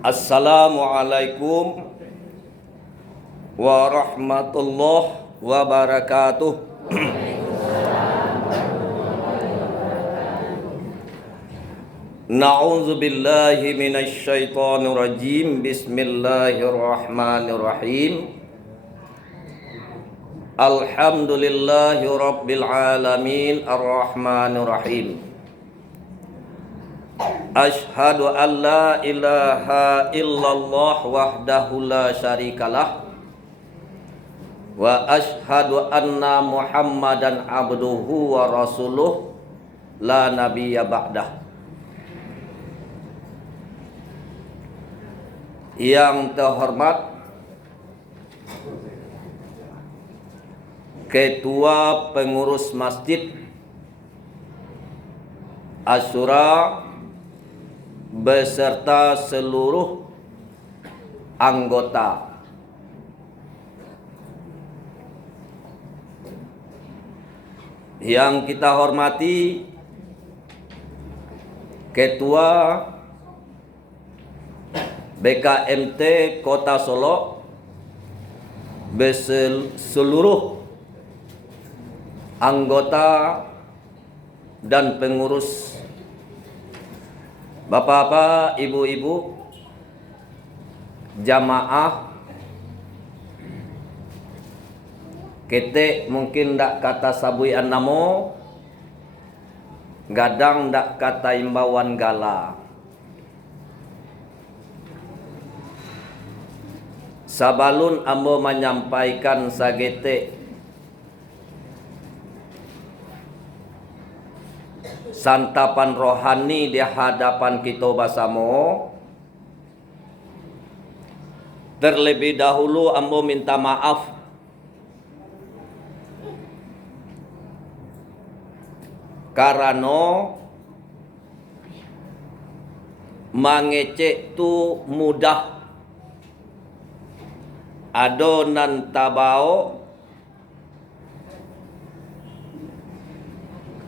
Assalamualaikum warahmatullahi wabarakatuh. Na'udzu billahi minasy syaithanir rajim. Bismillahirrahmanirrahim. Alhamdulillahi rabbil alamin arrahmanir rahim. Ashhadu an la ilaha illallah wahdahu la syarikalah wa ashhadu anna Muhammadan abduhu wa rasuluh la nabiyya ba'dah. Yang terhormat Ketua Pengurus Masjid Asyura beserta seluruh anggota, yang kita hormati Ketua BKMT Kota Solo seluruh anggota dan pengurus, bapak-bapak, ibu-ibu, jamaah, ketek mungkin ndak kata sabuian namo, gadang ndak kata imbauan gala. Sabalun ambo menyampaikan sagete santapan rohani di hadapan kita bersama. Terlebih dahulu ambo minta maaf karena mangecek tu mudah, adonan tabao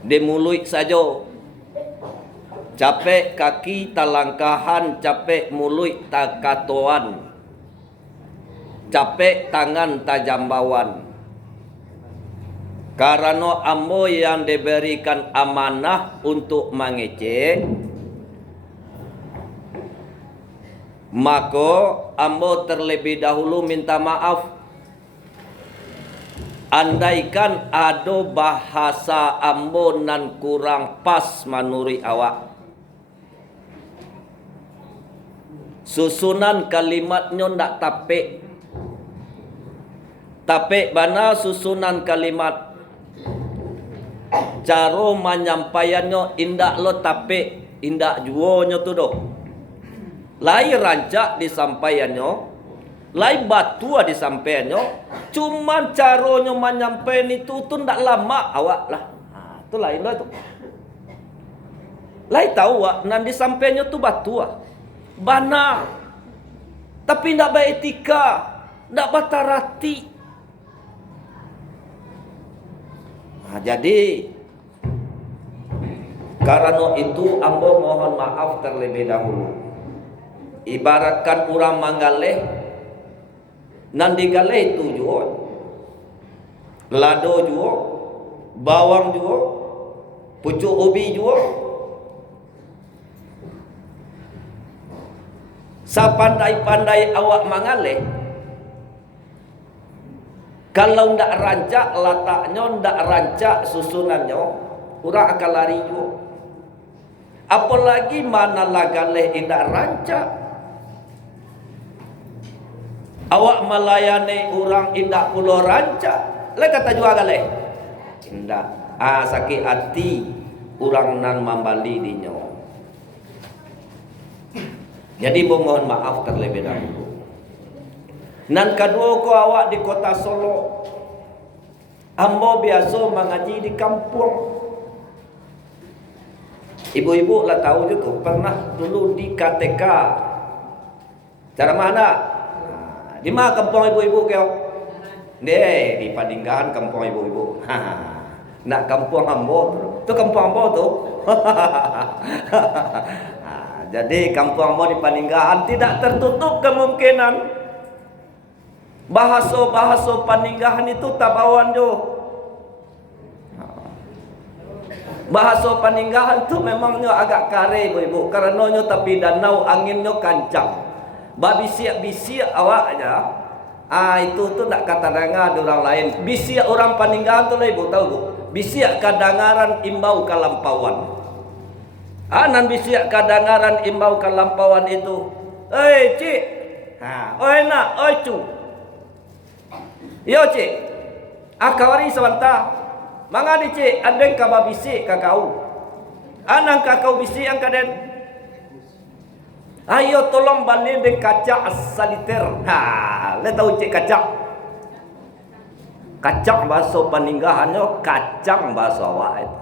demuluik saja, capek kaki talangkahan, capek muluik takatoan, capek tangan tajambawan. Karena ambo yang diberikan amanah untuk mengecek, maka ambo terlebih dahulu minta maaf. Andaikan ada bahasa ambo nan kurang pas manuri awak, susunan kalimatnya ndak tapek bana susunan kalimat, cara menyampaiannya indak lo tapek, indak juonyo tu doh. Lai rancak disampaiannya, lai batua disampaiannya, cuman caranya menyampaikan itu tu ndak lama awak lah. Tu lain lah tu. Lai tahu awak nan disampaiannya tu batua, bana, tapi ndak beretika, ndak batarati. Jadi karena itu ambo mohon maaf terlebih dahulu. Ibaratkan orang mangaleh, nan digaleh itu juga, lado juga, bawang juga, pucuk ubi juga. Sapandai-pandai awak mangaleh, kalau ndak rancak letaknya, ndak rancak susunannya, orang akan lari juga. Apalagi mana lagaleh indak rancak. Awak melayani orang indak pulau rancak. Le kata jua galeh. Indak. Sakit hati orang nan membali dinyo. Jadi mohon maaf terlebih dahulu. Nan kedua ko awak di kota Solo. Ambo biasa mengaji di kampung. Ibu-ibu lah tahu juga pernah dulu di KTK. Cara mana? Di mana kampung ibu-ibu kau? Di Paninggahan kampung ibu-ibu. Nak kampung Ambo tu kampung Ambo tu. Jadi kampung Ambo di Paninggahan tidak tertutup kemungkinan bahasa-bahasa Paninggahan itu tabawan jo. Bahasa Paninggahan tu memangnya agak kare ibu-ibu, karenanya tapi danau anginnya kancang. Bisiak-bisiak awaknya. Itu tu nak kata dengar orang lain. Bisiak orang Paninggahan tu lah ibu tahu bu. Bisiak kadangaran imbau kalampauan. Nan bisiak kadangaran imbau kalampauan itu. Cik. Oi nak, oi cu. Yo cik. Akawari sebentar. Manga di cik, andeng kaba bisik kakau. Anang kakau bisik yang kaden. Ayo tolong balik deng kaca saliter. Le tahu cik kaca. Kacang bahasa Paninggahannya kacang bahasa awak itu.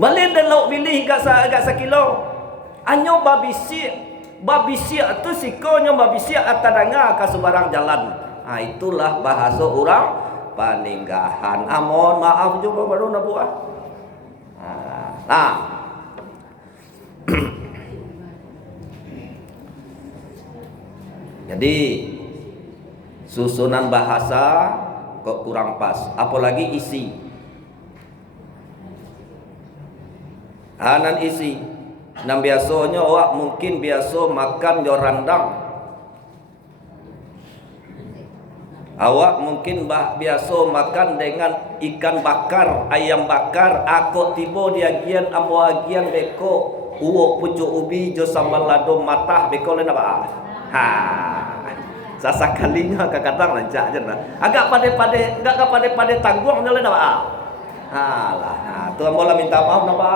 Balik dan lauk pilih agak sekilo. Anyo babisik. Babisiak tu sikonya babisiak atadanga ka sebarang jalan. Itulah bahasa orang Paninggahan. Mohon maaf juga baru nak buat. Jadi susunan bahasa kok kurang pas, apalagi isi. Nan isi. Nan biasanya awak mungkin biasa makan jo randang. Awak mungkin biasa makan dengan ikan bakar, ayam bakar. Aku tiba di agian amo agian beko uok pucuk ubi jo sambal lado matah beko le napa. Sasakalinya kadang lancak je nah. Agak pade-pade, enggak pade-pade tanggung le napa. Tu amo lah minta maaf napa.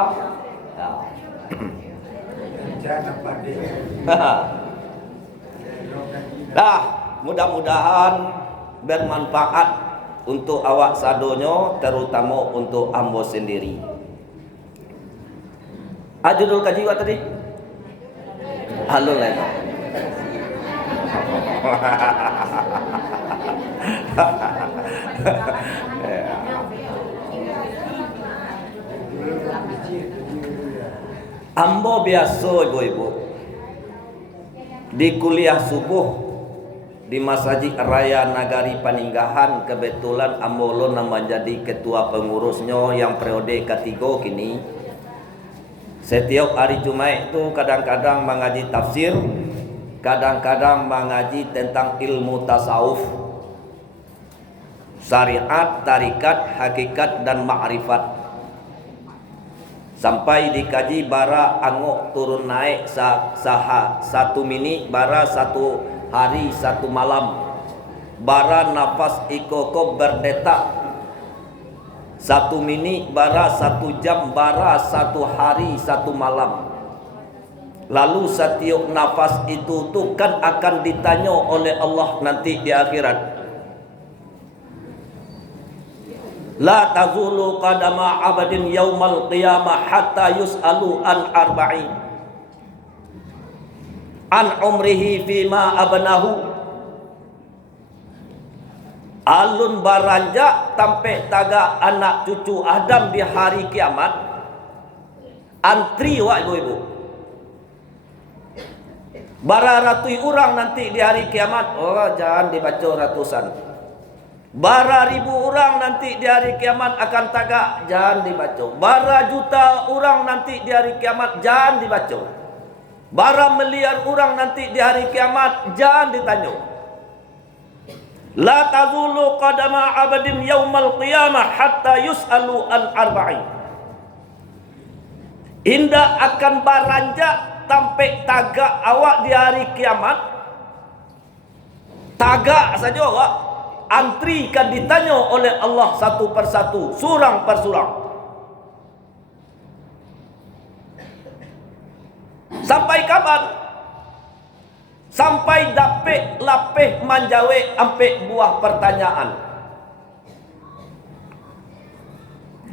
Mudah-mudahan bermanfaat untuk awak sadonyo, terutama untuk ambo sendiri. Judul kaji awak tadi? Halo Leno. Ambo biasa ibu-ibu di kuliah subuh di Masjid Raya Nagari Paninggahan. Kebetulan ambo lo menjadi ketua pengurusnya yang periode ketiga kini. Setiap hari Jumat itu kadang-kadang mengaji tafsir, kadang-kadang mengaji tentang ilmu tasawuf, syariat, tarikat, hakikat dan ma'rifat. Sampai dikaji bara angok turun naik satu mini, bara satu hari satu malam, bara nafas ikoko berdetak satu mini, bara satu jam, bara satu hari satu malam. Lalu setiap nafas itu tuh kan akan ditanya oleh Allah nanti di akhirat. La tazulu qadama abadin yaumal qiyamah hatta yus'alu an arba'in. An umrihi fima abnahu. Alun baranjak sampai taga anak cucu Adam di hari kiamat. Antri wak ibu-ibu. Bara ratui orang nanti di hari kiamat. Jangan dibaca ratusan. Bara ribu orang nanti di hari kiamat akan tagak, jangan dibaca. Bara juta orang nanti di hari kiamat, jangan dibaca. Bara miliar orang nanti di hari kiamat, jangan ditanya. La tazulu qadama 'abdin yaumal qiyamah hatta yus'alu an arba'in. Indah akan baranjak sampai tagak awak di hari kiamat. Tagak saja awak, antri kan ditanya oleh Allah satu persatu, surang per surang. Sampai kapan? Sampai dapet lapeh manjawe ampe buah pertanyaan.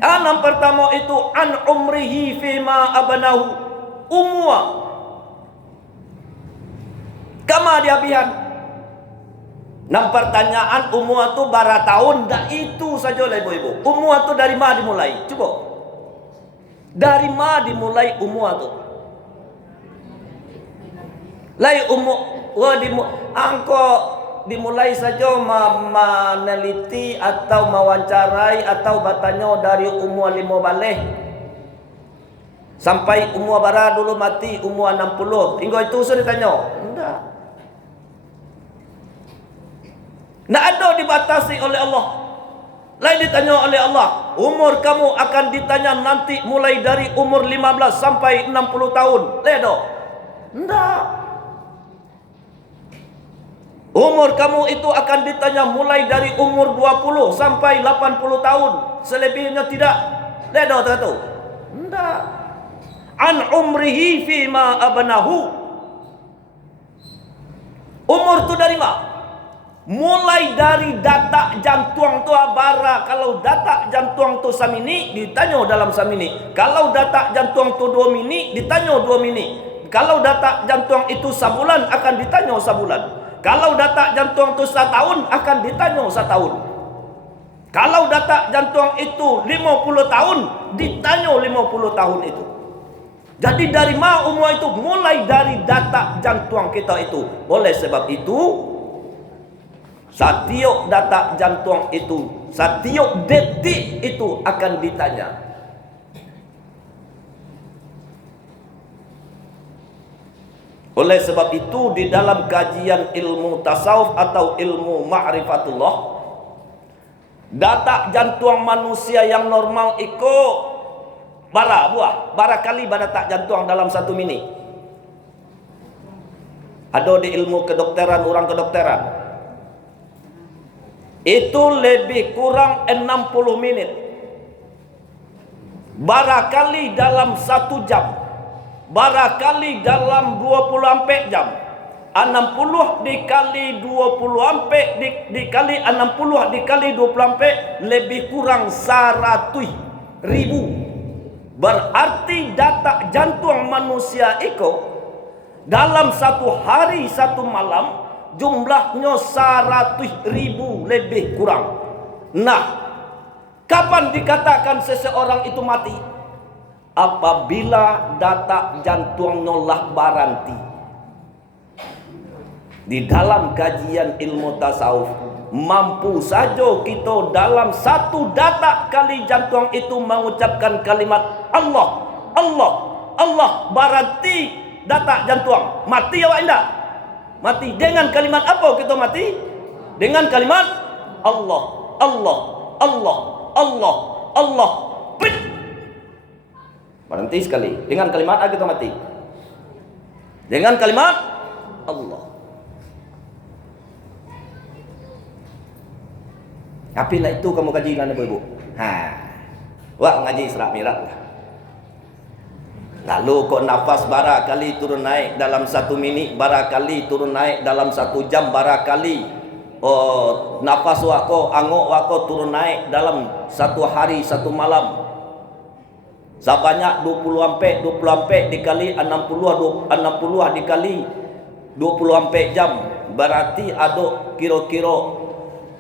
Anam pertama itu an umrihi fima abnahu umwa. Kama dia bihan. Nam pertanyaan umwa tu bara tahun dah itu saja lah ibu-ibu. Umwa tu dari mana dimulai? Coba. Dari mana dimulai umwa tu? Lai angko dimulai saja meneliti atau mewawancarai atau bertanya dari umur 5 balik sampai umur bara dulu mati umur 60. Hingga itu sudah ditanya. Enggak. Nak ada dibatasi oleh Allah. Lain ditanya oleh Allah, umur kamu akan ditanya nanti mulai dari umur 15 sampai 60 tahun. Ledo. Enggak. Umur kamu itu akan ditanya mulai dari umur 20 sampai 80 tahun. Selebihnya tidak. Ledo tu. Enggak. An umrihi fima abnahu. Umur tu dari mana? Mulai dari data jantung tu bara. Kalau data jantung tu samini, ditanya dalam samini. Kalau data jantung tu 2 mini, ditanya 2 mini. Kalau data jantung itu sebulan, akan ditanya sebulan. Kalau data jantung itu 1 tahun, akan ditanya 1 tahun. Kalau data jantung itu 50 tahun, ditanya 50 tahun itu. Jadi dari mana umur itu? Mulai dari data jantung kita itu. Oleh sebab itu, setiap data jantung itu, setiap detik itu akan ditanya. Oleh sebab itu di dalam kajian ilmu tasawuf atau ilmu ma'rifatullah, data jantung manusia yang normal itu bara kali data jantung dalam 1 minit. Ada di ilmu kedokteran, orang kedokteran. Itu lebih kurang 60 menit. Barakali dalam 1 jam. Barakali dalam 24 jam. 60 dikali 20 dikali 60 dikali 24 lebih kurang 100.000. Berarti data jantung manusia itu dalam 1 hari 1 malam jumlahnya 100.000 lebih kurang. Nah, kapan dikatakan seseorang itu mati? Apabila data jantungnya lah baranti. Di dalam kajian ilmu tasawuf, mampu saja kita dalam 1 data kali jantung itu mengucapkan kalimat Allah, Allah, Allah. Baranti data jantung. Mati awak enggak? Mati. Dengan kalimat apa kita mati? Dengan kalimat Allah, Allah, Allah, Allah, Allah. Prit. Berhenti sekali. Dengan kalimat apa kita mati? Dengan kalimat Allah. Apalah itu kamu kaji kan ibu-ibu? Wah ngaji Isra Mi'raj lah. Lalu kok nafas barakali turun naik dalam 1 minit, barakali turun naik dalam 1 jam, barakali nafas wako, angok wako turun naik dalam 1 hari 1 malam. Sebanyak 24 dikali 60 dikali 24 jam. Berarti ada kira-kira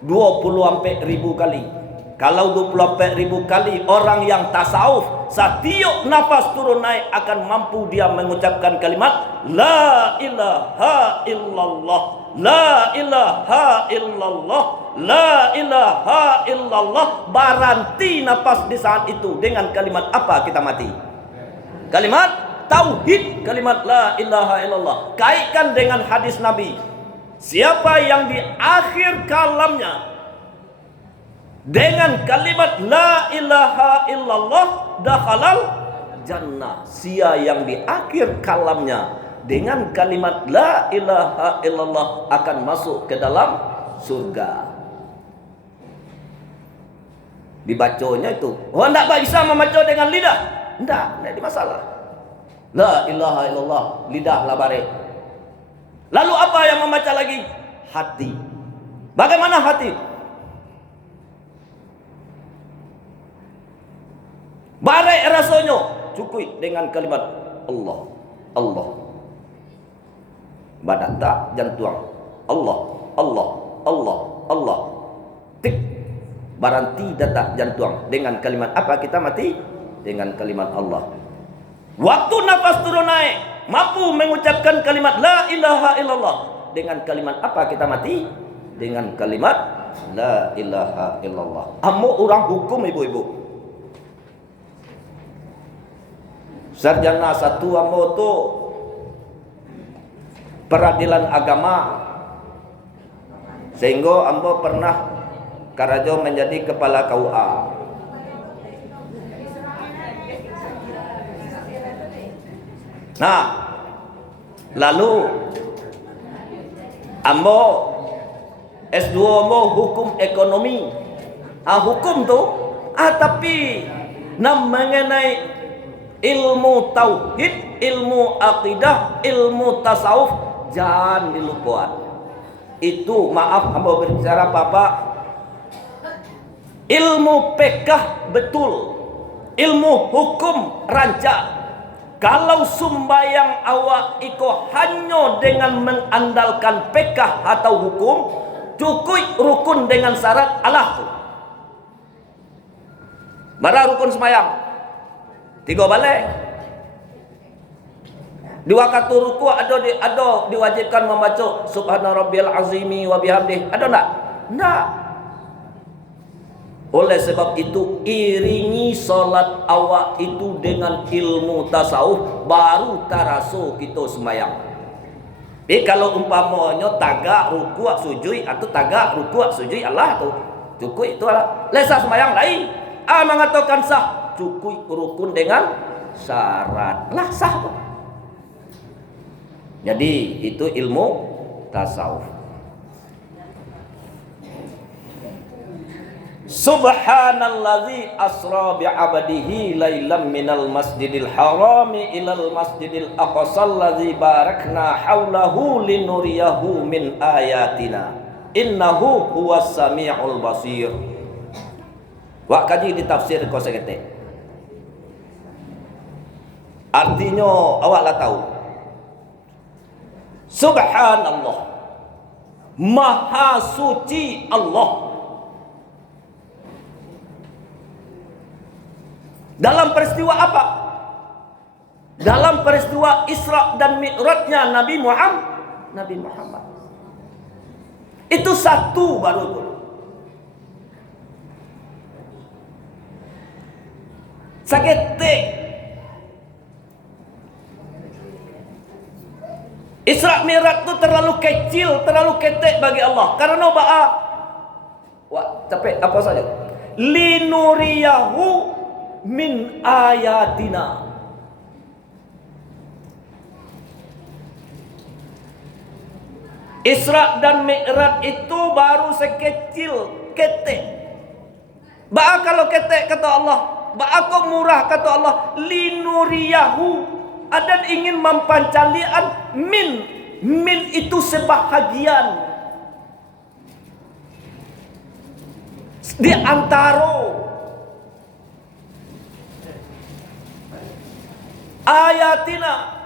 24.000 kali. Kalau 24.000 kali orang yang tasawuf, setiap nafas turun naik akan mampu dia mengucapkan kalimat La ilaha illallah, La ilaha illallah, La ilaha illallah. Baranti nafas di saat itu. Dengan kalimat apa kita mati? Kalimat tauhid, kalimat La ilaha illallah. Kaitkan dengan hadis Nabi. Siapa yang di akhir kalamnya dengan kalimat la ilaha illallah dakhalal jannah. Sia yang di akhir kalamnya dengan kalimat la ilaha illallah akan masuk ke dalam surga. Dibacanya itu. Oh, enggak bisa membaca dengan lidah. Enggak ada masalah. La ilaha illallah, lidah labare. Lalu apa yang membaca lagi? Hati. Bagaimana hati? Barai rasanya cukup dengan kalimat Allah, Allah. Badan tak jantung. Allah, Allah, Allah, Allah. Tik. Baranti datak jantung. Dengan kalimat apa kita mati? Dengan kalimat Allah. Waktu nafas turun naik, mampu mengucapkan kalimat la ilaha illallah. Dengan kalimat apa kita mati? Dengan kalimat la ilaha illallah. Amo orang hukum ibu-ibu. Sarjana satu amo tu peradilan agama. Sehingga amo pernah karajo menjadi kepala KUA. Nah, lalu ambo S2 ambo hukum ekonomi. Hukum tu tapi mengenai ilmu tauhid, ilmu akidah, ilmu tasawuf jangan dilupakan. Itu maaf ambo berbicara Bapak. Ilmu pekah betul. Ilmu hukum rancak. Kalau sumbayang awak iko hanya dengan mengandalkan pekah atau hukum, cukup rukun dengan syarat Allah tu. Bara rukun sembahyang 3 balik. 2 waktu ruku ada diwajibkan membaca subhana rabbiyal azimi wa bihamdih. Ada enggak? Enggak. Oleh sebab itu iringi solat awak itu dengan ilmu tasawuf, baru taraso kita sembahyang. Kalau umpamanya tagak rukuk sujud atau tagak rukuk sujud Allah tu cukup itu lah. Lesa sembahyang lain. Mengatakan sah, cukup rukun dengan syarat lah sah tu. Jadi itu ilmu tasawuf. Subhanallazi asra bi'abdihi lailam minal masjidil harami ilal masjidil aqsal ladzi barakna haulahu linuriyahu min ayatina innahu huwas samiul basir. Wak kaji di tafsir ko sekete. Artinya awaklah tahu. Subhanallah. Maha suci Allah. Dalam peristiwa apa? Dalam peristiwa Isra dan Mi'rajnya Nabi Muhammad. Itu satu baru itu. Sakete. Isra Mi'raj itu terlalu kecil, terlalu ketek bagi Allah. Karena capek apa saja? Linuriyahu min ayatina. Isra dan Mi'raj itu baru sekecil ketek. Kalau ketek kata Allah, kok murah kata Allah, linuriyahu. Ada ingin mempancalian min itu sebahagian di antara ayatina,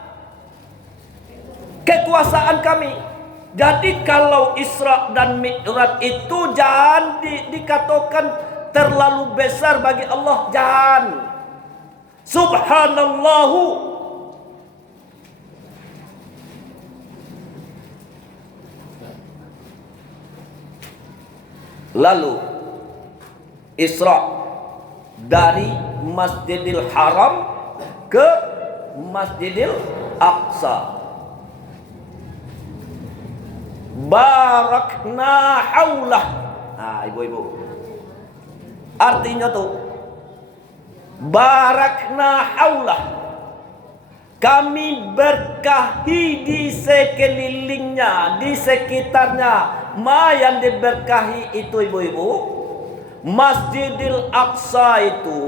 kekuasaan kami. Jadi kalau Isra dan Mi'raj itu jangan dikatakan terlalu besar bagi Allah, jangan. Subhanallahu. Lalu Isra dari Masjidil Haram ke Masjidil Aqsa. barakna haulah. Nah, ibu-ibu, artinya tuh barakna haulah, kami berkahi di sekelilingnya, di sekitarnya. Ma yang diberkahi itu ibu-ibu, Masjidil Aqsa itu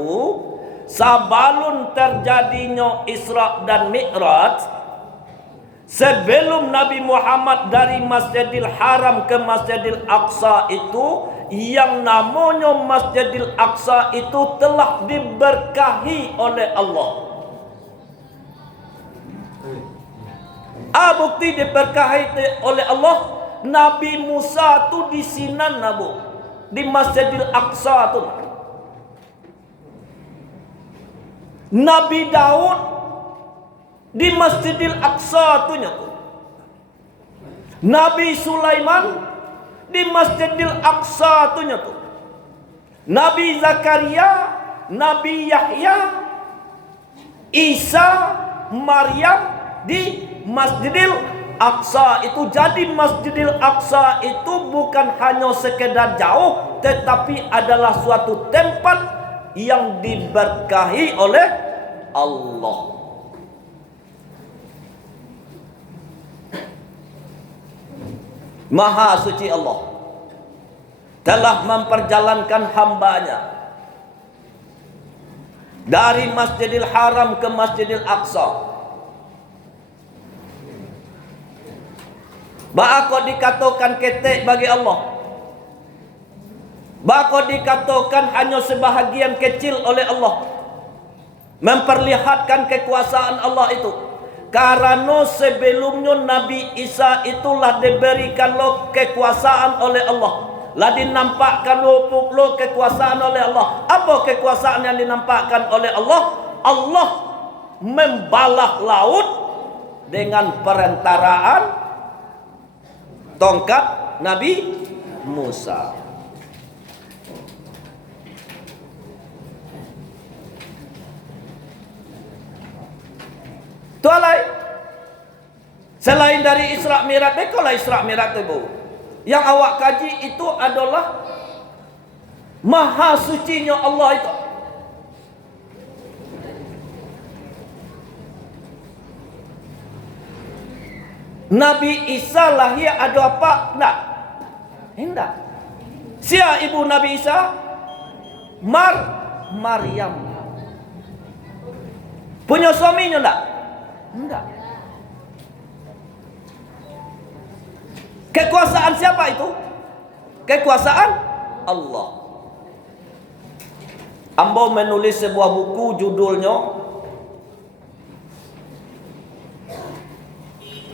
sebelum terjadinya Isra dan Mi'raj, sebelum Nabi Muhammad dari Masjidil Haram ke Masjidil Aqsa itu, yang namanya Masjidil Aqsa itu telah diberkahi oleh Allah. Bukti diberkahi oleh Allah, Nabi Musa tu di Sinan Nabu, di Masjidil Aqsa tu. Nabi Daud di Masjidil Aqsa tu nyatu. Nabi Sulaiman di Masjidil Aqsa tu nyatu. Nabi Zakaria, Nabi Yahya, Isa, Maryam di Masjidil Aqsa itu. Jadi Masjidil Aqsa itu bukan hanya sekedar jauh, tetapi adalah suatu tempat yang diberkahi oleh Allah. Maha suci Allah telah memperjalankan hambanya dari Masjidil Haram ke Masjidil Aqsa. Bako dikatakan ketek bagi Allah, bako dikatakan hanya sebahagian kecil oleh Allah, memperlihatkan kekuasaan Allah itu. Karena sebelumnya Nabi Isa itulah diberikan lo kekuasaan oleh Allah, lah dinampakkan lo kekuasaan oleh Allah. Apa kekuasaan yang dinampakkan oleh Allah? Allah membalah laut dengan perantaraan tongkat Nabi Musa. Tualai selain dari Isra Mi'raj, bekolah Isra Mi'raj itu, yang awak kaji itu adalah maha sucinya Allah itu. Nabi Isa lahir ada apa? Enggak. Enggak. Siapa ibu Nabi Isa? Maryam. Punya suaminya enggak? Enggak. Kekuasaan siapa itu? Kekuasaan Allah. Ambo menulis sebuah buku, judulnya,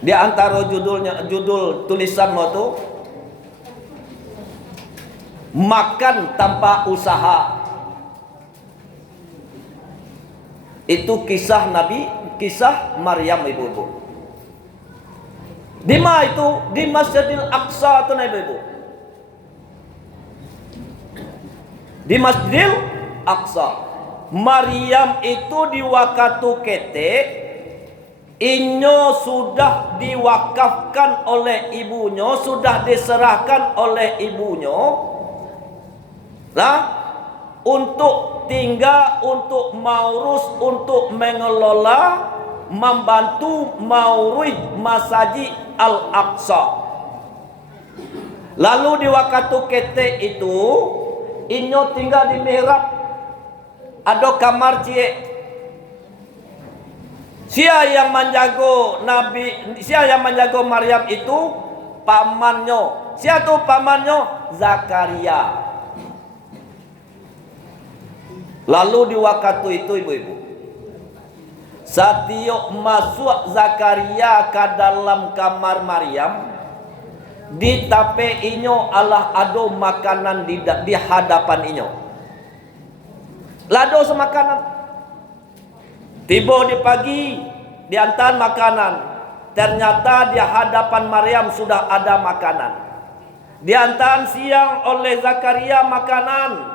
di antara judul tulisan itu, makan tanpa usaha. Itu kisah Maryam ibu-ibu. Di mana itu? Di Masjidil Aqsa itu ibu-ibu. Di Masjidil Aqsa. Maryam itu di waktu ketik inyo sudah diwakafkan oleh ibunya, sudah diserahkan oleh ibunya lah, untuk tinggal, untuk mengurus, untuk mengelola, membantu maurih Masjid Al-Aqsa. Lalu di waktu ketik itu inyo tinggal di mihrab, ada kamar cie. Siapa yang menjaga siapa yang menjaga Maryam itu? Pamannya. Siapa tu pamannya? Zakaria. Lalu di waktu itu ibu-ibu, setiap masuk Zakaria ke dalam kamar Maryam, di tape inyo Allah ada makanan di hadapan inyo. Lado semakanan. Tiba di pagi, diantar makanan. Ternyata di hadapan Maryam sudah ada makanan. Diantar siang oleh Zakaria makanan.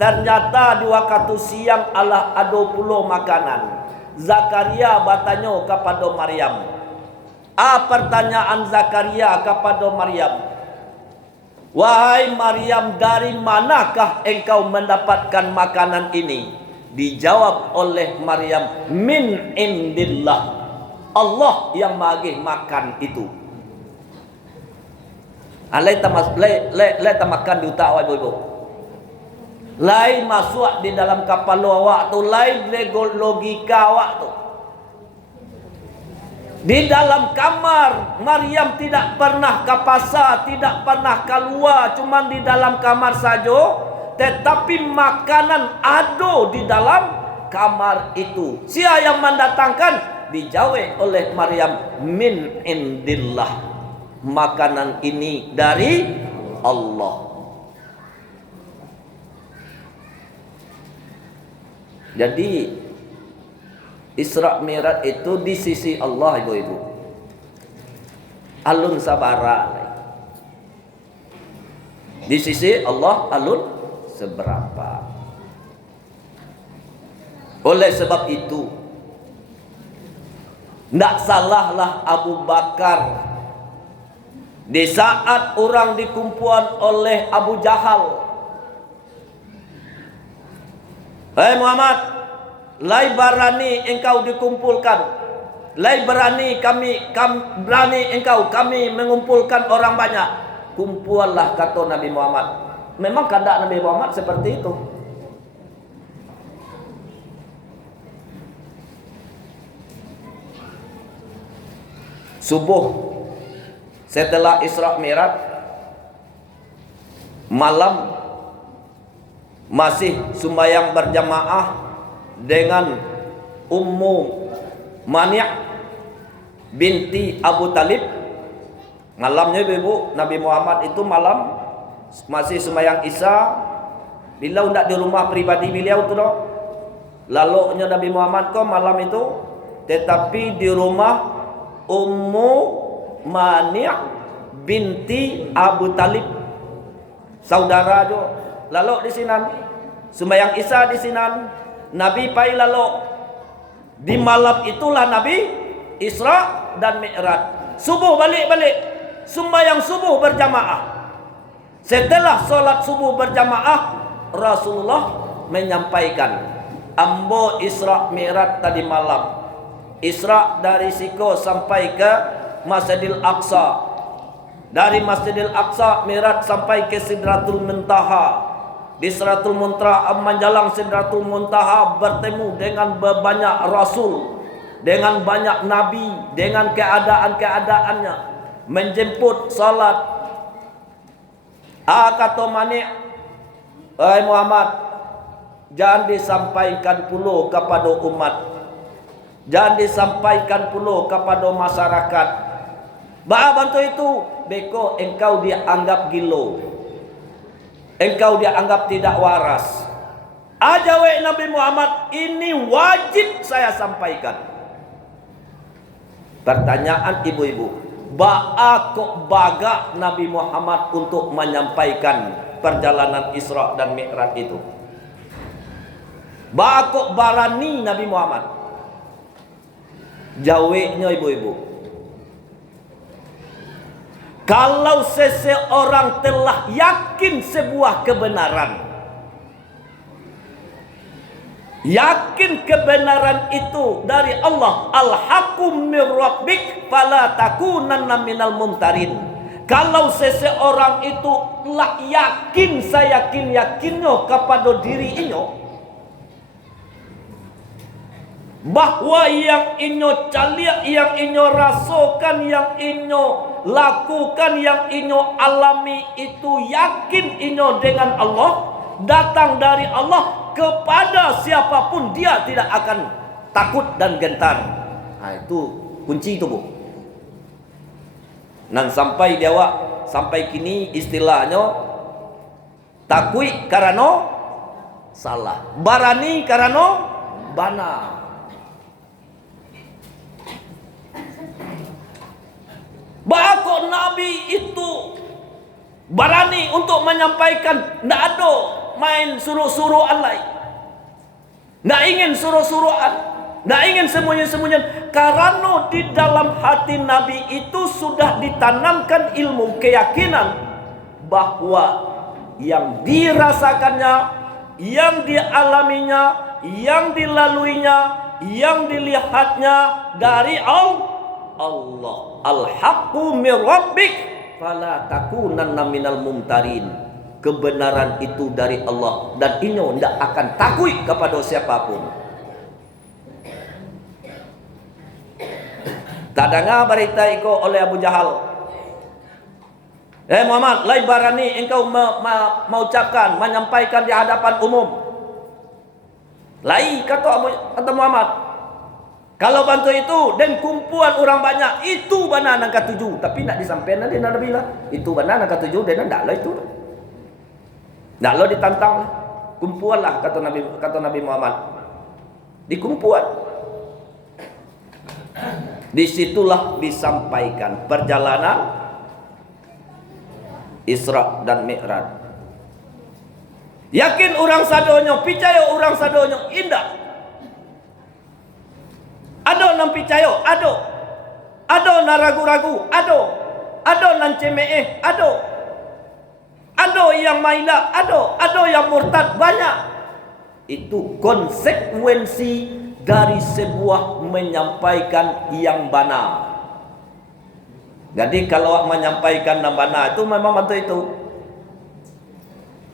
Ternyata di waktu siang Allah ada pula makanan. Zakaria bertanya kepada Maryam, Pertanyaan Zakaria kepada Maryam. Wahai Maryam, dari manakah engkau mendapatkan makanan ini? Dijawab oleh Maryam, min indillah. Allah yang bagi makan itu. Le makan di utak awak ibu. Lai masuk di dalam kapal awak tu, lai logika awak tu. Di dalam kamar, Maryam tidak pernah ke pasar, tidak pernah keluar, cuma di dalam kamar saja. Tetapi makanan ada di dalam kamar itu. Siapa yang mendatangkan? Dijawab oleh Maryam, min indillah. Makanan ini dari Allah. Jadi Isra Mi'raj itu di sisi Allah, ibu-ibu. Alun sabara. Di sisi Allah alun seberapa. Oleh sebab itu, tidak salahlah Abu Bakar di saat orang dikumpulkan oleh Abu Jahal. Hei Muhammad, lai berani engkau dikumpulkan. Lai berani kami mengumpulkan orang banyak. Kumpullah, kata Nabi Muhammad. Memang keadaan Nabi Muhammad seperti itu. Subuh setelah Isra Mi'raj, malam masih sembahyang berjamaah dengan Ummu Mani' binti Abu Talib. Malamnya ibu, Nabi Muhammad itu malam masih sembahyang Isya. Bila tidak di rumah pribadi beliau tu doh. Lalu Nabi Muhammad kok malam itu, tetapi di rumah Ummu Mani' binti Abu Talib, saudara jo. Lalu di sini sembahyang Isya di sini. Nabi pai lalu di malam itulah Nabi Isra dan Mi'raj. Subuh balik-balik sembahyang subuh berjamaah. Setelah solat subuh berjamaah, Rasulullah menyampaikan, ambo Isra Mi'raj tadi malam. Isra dari Siko sampai ke Masjidil Aqsa. Dari Masjidil Aqsa Mi'raj sampai ke Sidratul Muntaha. Di Sidratul Muntaha menjalang Sidratul Muntaha bertemu dengan banyak rasul, dengan banyak nabi, dengan keadaan-keadaannya, menjemput salat. Kata Mani', wahai Muhammad, jangan disampaikan pula kepada umat, jangan disampaikan pula kepada masyarakat. Bantu itu, beko engkau dianggap gilo, engkau dianggap tidak waras. Ajawe Nabi Muhammad, ini wajib saya sampaikan. Pertanyaan ibu-ibu, kok baga Nabi Muhammad untuk menyampaikan perjalanan Isra dan Mi'raj itu? Kok barani Nabi Muhammad? Jawabnya ibu-ibu, kalau seseorang telah yakin sebuah kebenaran, yakin kebenaran itu dari Allah, al-haqqu mir rabbik fala takunanna minal mumtarin. Kalau seseorang itu telah yakin, saya yakinnya kepada dirinya bahwa yang inyo caliak, yang inyo rasakan, yang inyo lakukan, yang inyo alami itu yakin inyo dengan Allah, datang dari Allah, kepada siapapun dia tidak akan takut dan gentar. Itu kunci itu, Bu. Dan sampai dewa, sampai kini istilahnya takui karena salah, barani karena bana. Bahkan Nabi itu berani untuk menyampaikan, tidak ada main suruh-suruhan lain, tidak ingin suruh-suruhan, Tidak ingin sembunyi-sembunyian. Karena di dalam hati Nabi itu sudah ditanamkan ilmu keyakinan bahwa yang dirasakannya, yang dialaminya, yang dilaluinya, yang dilihatnya dari Allah. Al-haqqu min rabbik fala takunanna minal mumtarin. Kebenaran itu dari Allah dan inyo tidak akan takut kepada siapapun. Tak dengar berita itu oleh Abu Jahal. Muhammad, lai barani engkau mengucapkan, menyampaikan di hadapan umum. Lai kata Muhammad, kalau bantu itu dan kumpulan orang banyak itu benar angka 7, tapi nak disampaikan nanti Nabi lah. Itu benar angka 7 dan ndak lah itu. Ndak lo ditantang lah. Kumpulan lah kata Nabi Muhammad. Dikumpulan. Disitulah disampaikan perjalanan Isra dan Mi'raj. Yakin orang sadonyo, percaya orang sadonyo indah. Ado nan percaya, ado. Ado nan ragu-ragu, ado. Ado nan cemeh, ado. Ado yang maila, ado. Ado yang murtad, banyak. Itu konsekuensi dari sebuah menyampaikan yang benar. Jadi kalau menyampaikan yang benar itu memang betul itu.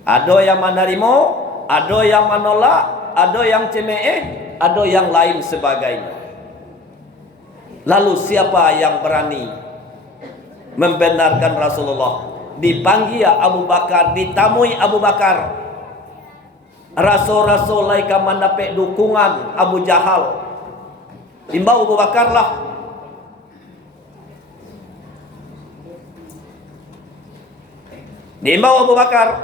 Ada yang menerima, ada yang menolak, ada yang cemeh, ada yang lain sebagainya. Lalu siapa yang berani membenarkan Rasulullah? Dipanggil Abu Bakar, ditamui Abu Bakar. Rasul-rasul laika mendapat dukungan Abu Jahal. Imbau Abu Bakar lah. Diimbau Abu Bakar.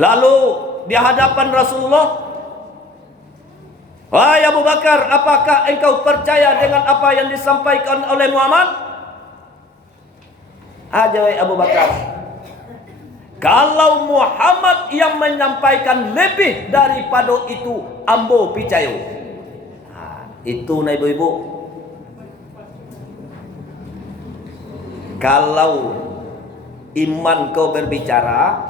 Lalu di hadapan Rasulullah, wahai Abu Bakar, apakah engkau percaya dengan apa yang disampaikan oleh Muhammad? Ajai Abu Bakar, kalau Muhammad yang menyampaikan lebih daripada itu, ambo percaya. Itu nah ibu-ibu. Kalau iman kau berbicara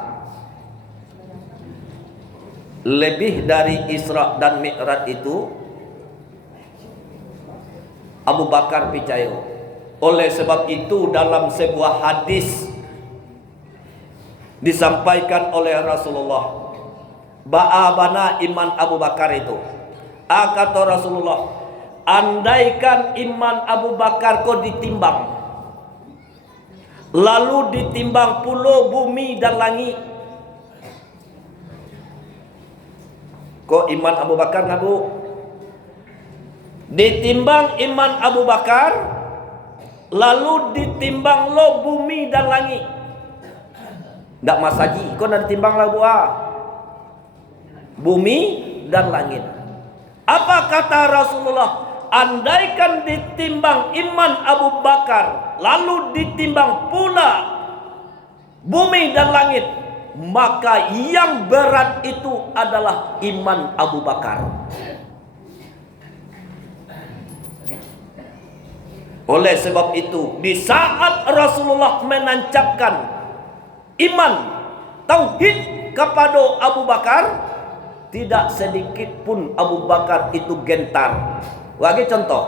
lebih dari Isra dan Mi'raj itu, Abu Bakar percaya. Oleh sebab itu dalam sebuah hadis disampaikan oleh Rasulullah, ba'abana iman Abu Bakar itu. Kata Rasulullah, andaikan iman Abu Bakar kau ditimbang, lalu ditimbang pulau bumi dan langit, kau iman Abu Bakar ngabu, ditimbang iman Abu Bakar, lalu ditimbang lo bumi dan langit. Tak masaji, kau nak ditimbang lah buah bumi dan langit. Apa kata Rasulullah? Andaikan ditimbang iman Abu Bakar, lalu ditimbang pula bumi dan langit, maka yang berat itu adalah iman Abu Bakar. Oleh sebab itu, di saat Rasulullah menancapkan iman tauhid kepada Abu Bakar, tidak sedikit pun Abu Bakar itu gentar. Bagi contoh,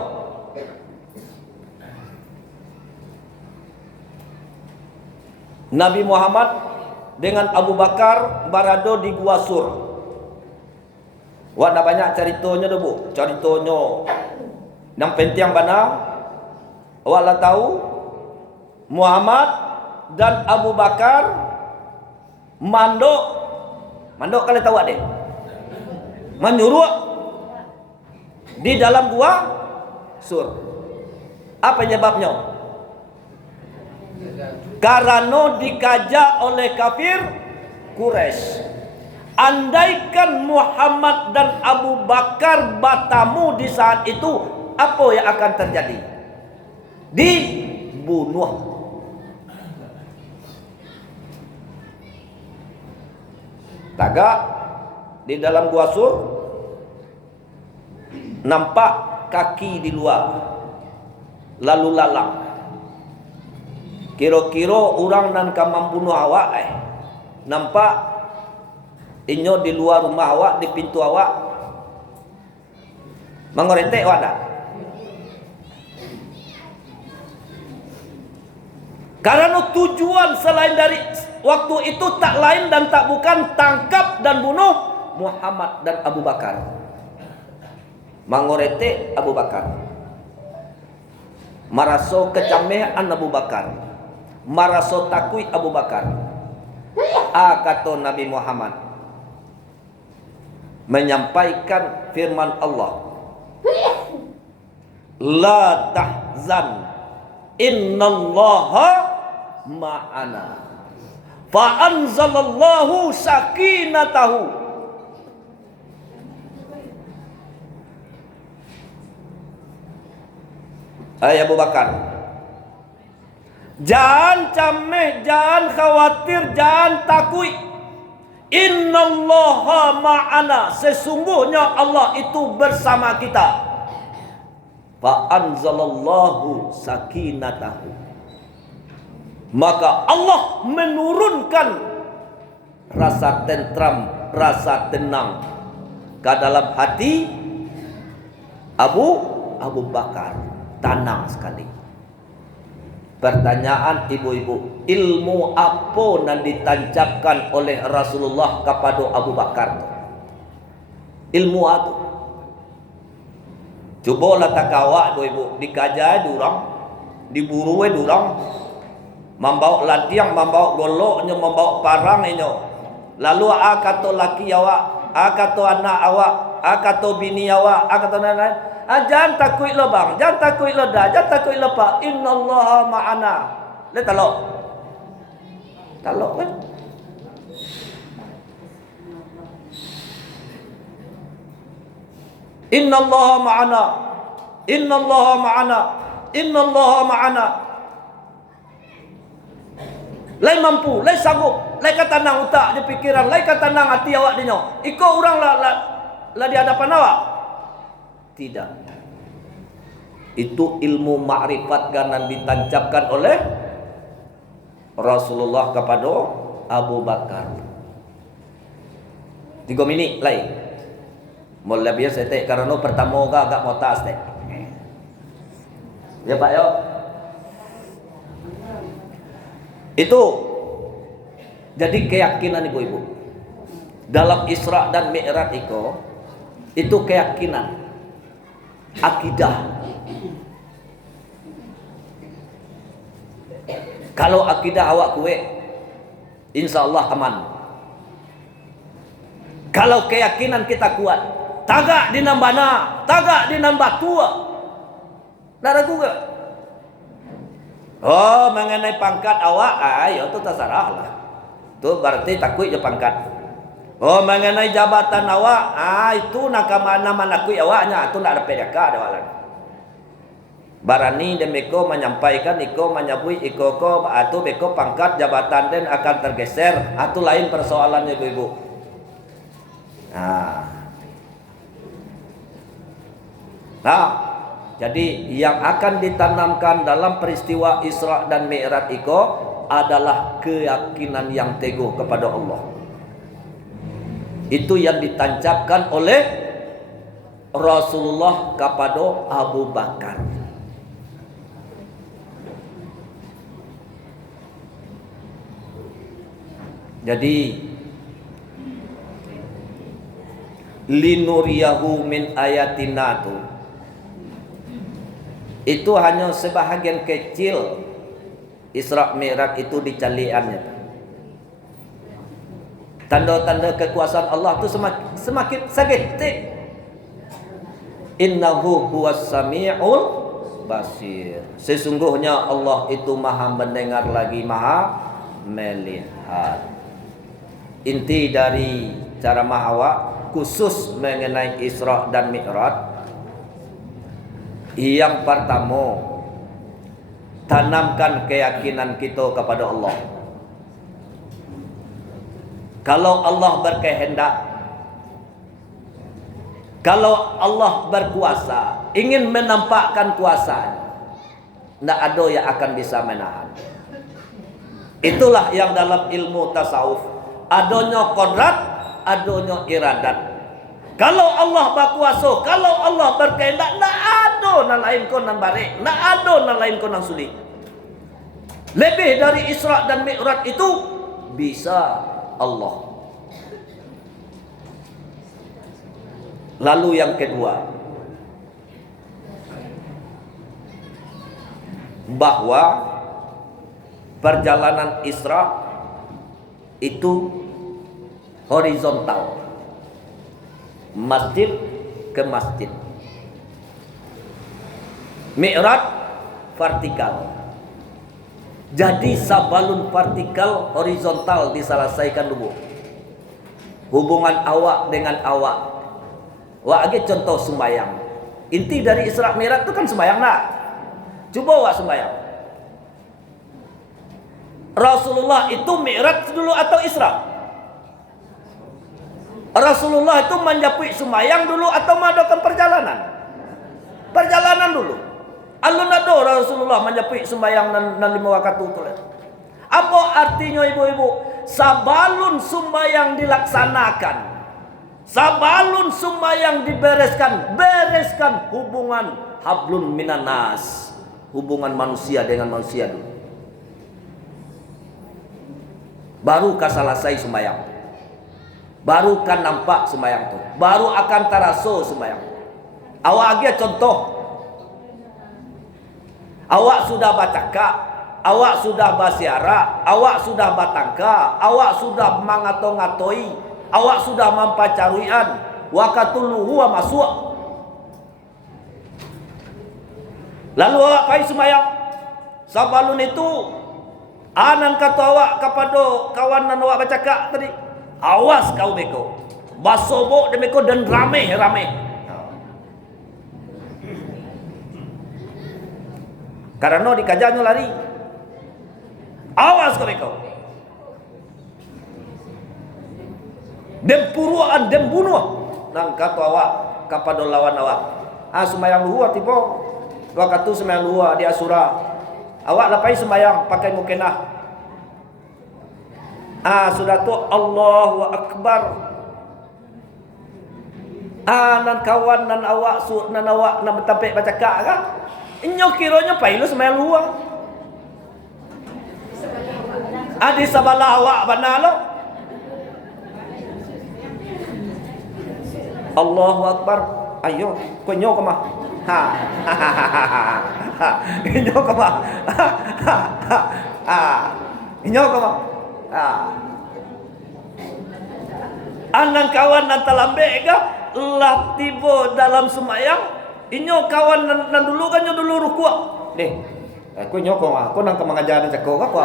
Nabi Muhammad dengan Abu Bakar berada di Gua Sur. Wah, dah banyak ceritanya tu bu. Ceritanya yang penting mana? Awak lah tahu Muhammad dan Abu Bakar mandok kalian tahu deh, menyuruh di dalam Gua Sur. Apa penyebabnya? Karena dikajak oleh kafir Quraisy. Andaikan Muhammad dan Abu Bakar bertemu di saat itu, apa yang akan terjadi? Dibunuh. Tagak di dalam Gua Sur, nampak kaki di luar, lalu lalang. Kira-kira orang nan ka membunuh awak nampak inyo di luar rumah awak, di pintu awak. Mengoretek awak tak? Karena tujuan selain dari waktu itu tak lain dan tak bukan tangkap dan bunuh Muhammad dan Abu Bakar. Mengoretek Abu Bakar. Maraso kecamehan Abu Bakar. Maraso takui Abu Bakar. Kata Nabi Muhammad menyampaikan firman Allah, la tahzan innallaha ma'ana fa anzalallahu sakinatahu. Abu Bakar, jangan cameh, jangan khawatir, jangan takut. Innallaha ma'ana, sesungguhnya Allah itu bersama kita. Fa anzalallahu sakinatahu, maka Allah menurunkan rasa tentram, rasa tenang ke dalam hati Abu Bakar. Tenang sekali. Pertanyaan ibu-ibu, ilmu apa yang ditancapkan oleh Rasulullah kepada Abu Bakar? Ilmu apa? Cuba letak awak ibu-ibu, dikajai durang, diburui durang, membawa latiang, membawa goloknya, membawa parangnya. Lalu kata laki awak, kata anak awak, kata bini awak, kata lain-lain. Jangan takut lo bang, jangan takut lo dah, jangan takut lo pak. Innallaha ma'ana. Lihat talok kan? Innallaha ma'ana, innallaha ma'ana, innallaha ma'ana. Lain mampu, lain sanggup, lain kata nang utak di pikiran, lain kata nang hati awak dinyo. Iko orang lah di hadapan awak. Tidak. Itu ilmu ma'rifat yang ditancapkan oleh Rasulullah kepada Abu Bakar. 3 minit lain. Mula biasa tek karena pertama agak motas tek. Ya Pak yo. Itu jadi keyakinan ibu-ibu. Dalam Isra dan Mi'raj itu keyakinan. Akidah. Kalau akidah awak kuat, insya-Allah aman. Kalau keyakinan kita kuat, tagak di nambana, tagak di nambah tua. Tak ragu ke? Oh, mengenai pangkat awak, ayo tu terserah lah. Tu berarti takut je pangkat. Oh, mengenai jabatan awak, itu nakama nakui awaknya, itu nak ada PDK ada walan. Barani dan beko menyampaikan iko menyabui iko ko atau beko pangkat jabatan dan akan tergeser, atau lain persoalannya ibu-ibu. Nah, jadi yang akan ditanamkan dalam peristiwa Isra dan Mi'raj iko adalah keyakinan yang teguh kepada Allah. Itu yang ditancapkan oleh Rasulullah kepada Abu Bakar. Jadi linuriyahu min ayatina itu hanya sebahagian kecil. Isra Mi'raj itu dicaliannya. Tanda-tanda kekuasaan Allah itu semakin sakit. Innahu huwas sami'ul basir. Sesungguhnya Allah itu maha mendengar lagi maha melihat. Inti dari cara mahawak khusus mengenai Isra dan Mi'raj, yang pertama, tanamkan keyakinan kita kepada Allah. Kalau Allah berkehendak, Kalau Allah berkuasa, ingin menampakkan kuasanya, tidak ada yang akan bisa menahan. Itulah yang dalam ilmu tasawuf, adanya kodrat, adanya iradat. Kalau Allah berkuasa, kalau Allah berkehendak, tidak ada yang lain ko nan barik, tidak ada yang lain ko nan sulit. Lebih dari Isra dan Mi'raj itu bisa Allah. Lalu yang kedua, bahwa perjalanan Isra itu horizontal, masjid ke masjid. Mi'raj vertikal. Jadi sabalun vertikal, horizontal diselesaikan dulu. Hubungan awak dengan awak. Wah, lagi contoh sembahyang. Inti dari Isra Mi'raj itu kan sembahyang nak. Coba wak sembahyang. Rasulullah itu Mi'raj dulu atau Isra? Rasulullah itu menjapui sembahyang dulu atau mengadakan perjalanan? Perjalanan dulu. Alun ado Rasulullah menjapui sembahyang dan 5 waktu itu. Apa artinya ibu-ibu? Sabalun sembahyang dilaksanakan, sabalun sembahyang dibereskan, bereskan hubungan hablun minanas, hubungan manusia dengan manusia dulu. Baru kan selesai sembahyang, baru kan nampak sembahyang itu, baru akan teraso sembahyang. Awak lagi contoh, awak sudah bacaka, awak sudah basiara, awak sudah batangka, awak sudah mangato-ngatoi, awak sudah mampacaruian, wakatulu huwa masuk. Lalu awak pai sembahyang. Sabalun itu anan kata awak kepada kawan nan awak bacaka tadi, awas kau beko, basobok demeko dan rame-rame. Karena dikajanya lari. Awas kau beko. Dem puruan, dem bunuh. Nang kata awak kepada lawan awak. Sembayang luhua tiba. Waktu sembayang luhua di Asura. Awak lapai sembayang pakai mukenah. Sudah tu Allahu Akbar. Nan kawan nan awak nan betapek bacaka kan? Inyo kiranya pailu sembayang luhua. Di sebelah awak banalo. Allahu Akbar. Ayo, konyo ke mah. Inyo ke mah. Inyo ke mah. Anang kawan nan talambe ga lah tiba dalam semayang. Inyo kawan nan dulu kan dulu ruku. Deh. Konyo ke mah. Ko nang kemangajaran cako ka ko.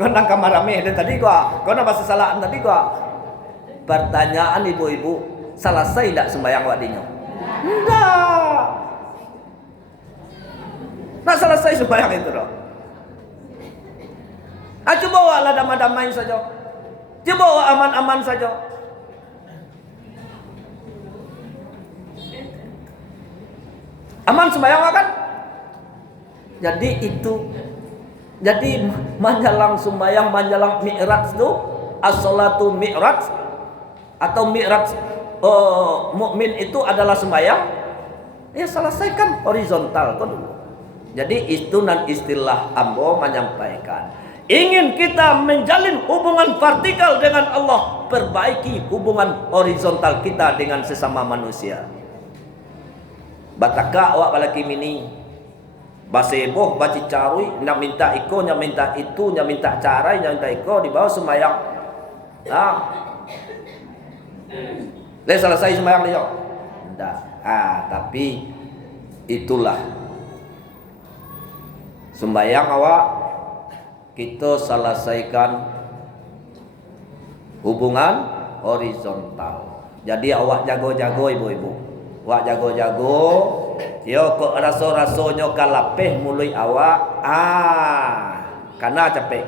Kau nang kamarame dan tadi kau nang bahasa salaan tadi kau. Pertanyaan ibu-ibu, selesai tidak sembahyang wadinya? Tidak. Nak selesai sembahyang itu dong. Coba walah damai-damai saja. Coba wa aman-aman saja. Aman sembahyang kan? Jadi itu. Jadi menjelang sembahyang, menjelang Mi'raj itu, as-salatu Mi'raj atau Mi'raj mukmin itu adalah sembahyang. Ya selesaikan horizontal kan dulu. Jadi itu nan istilah ambo menyampaikan. Ingin kita menjalin hubungan vertikal dengan Allah, perbaiki hubungan horizontal kita dengan sesama manusia. Bataka awak balaki mini. Baseboh, baci carui, nak minta iko, nak minta itu, nak minta carai, nak minta iko, di bawah sembahyang. Dah selesai sembahyang dia. Tidak. Tapi itulah sembahyang awak kita selesaikan hubungan horizontal. Jadi awak jago-jago ibu-ibu. Awak jago-jago. Yo kok raso-rasonyo kalapeh mulai awak. Karena capek.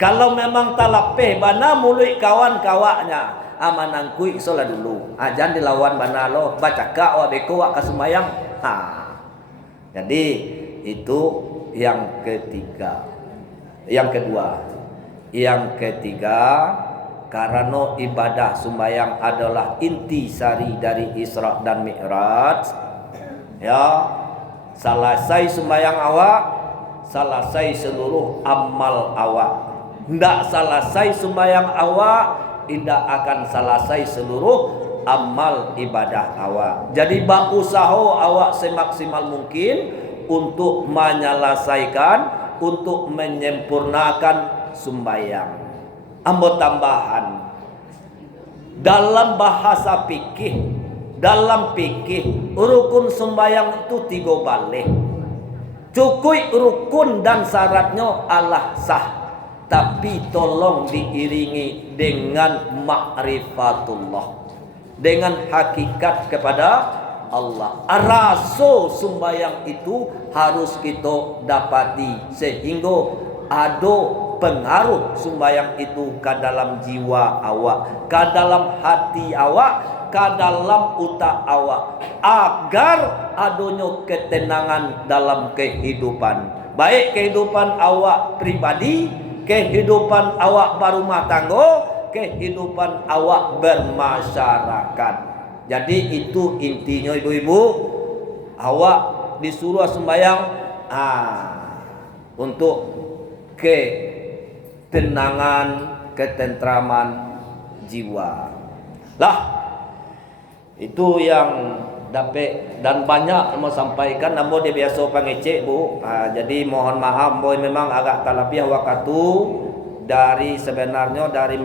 Kalau memang talapeh bana mulai kawan-kawaknya. amanangkui sholat dulu. Jangan dilawan bana lo baca ka wa beko wa kasumayang. Jadi itu yang ketiga. Yang ketiga, karena ibadah sembahyang adalah inti sari dari Isra dan Mi'raj. Ya, selesai sembahyang awak, selesai seluruh amal awak. Ndak selesai sembahyang awak, tidak akan selesai seluruh amal ibadah awak. Jadi berusaha awak semaksimal mungkin untuk menyelesaikan, untuk menyempurnakan sembahyang. Ambo tambahan, dalam bahasa fikih, dalam fikih rukun sembahyang itu 3 balik. Cukup rukun dan syaratnya Allah sah, tapi tolong diiringi dengan ma'rifatullah, dengan hakikat kepada Allah. Raso sembahyang itu harus kita dapati sehingga ada pengaruh sembahyang itu ke dalam jiwa awak, ke dalam hati awak, ke dalam utak awak, agar adanya ketenangan dalam kehidupan, baik kehidupan awak pribadi, kehidupan awak berumah tangga, kehidupan awak bermasyarakat. Jadi itu intinya ibu-ibu, awak disuruh sembahyang untuk ketenangan, ketentraman jiwa. Lah, itu yang dapat dan banyak mau sampaikan, namun dia biasa pangecek bu. Jadi mohon maaf, boy memang agak terlebih waktu dari sebenarnya dari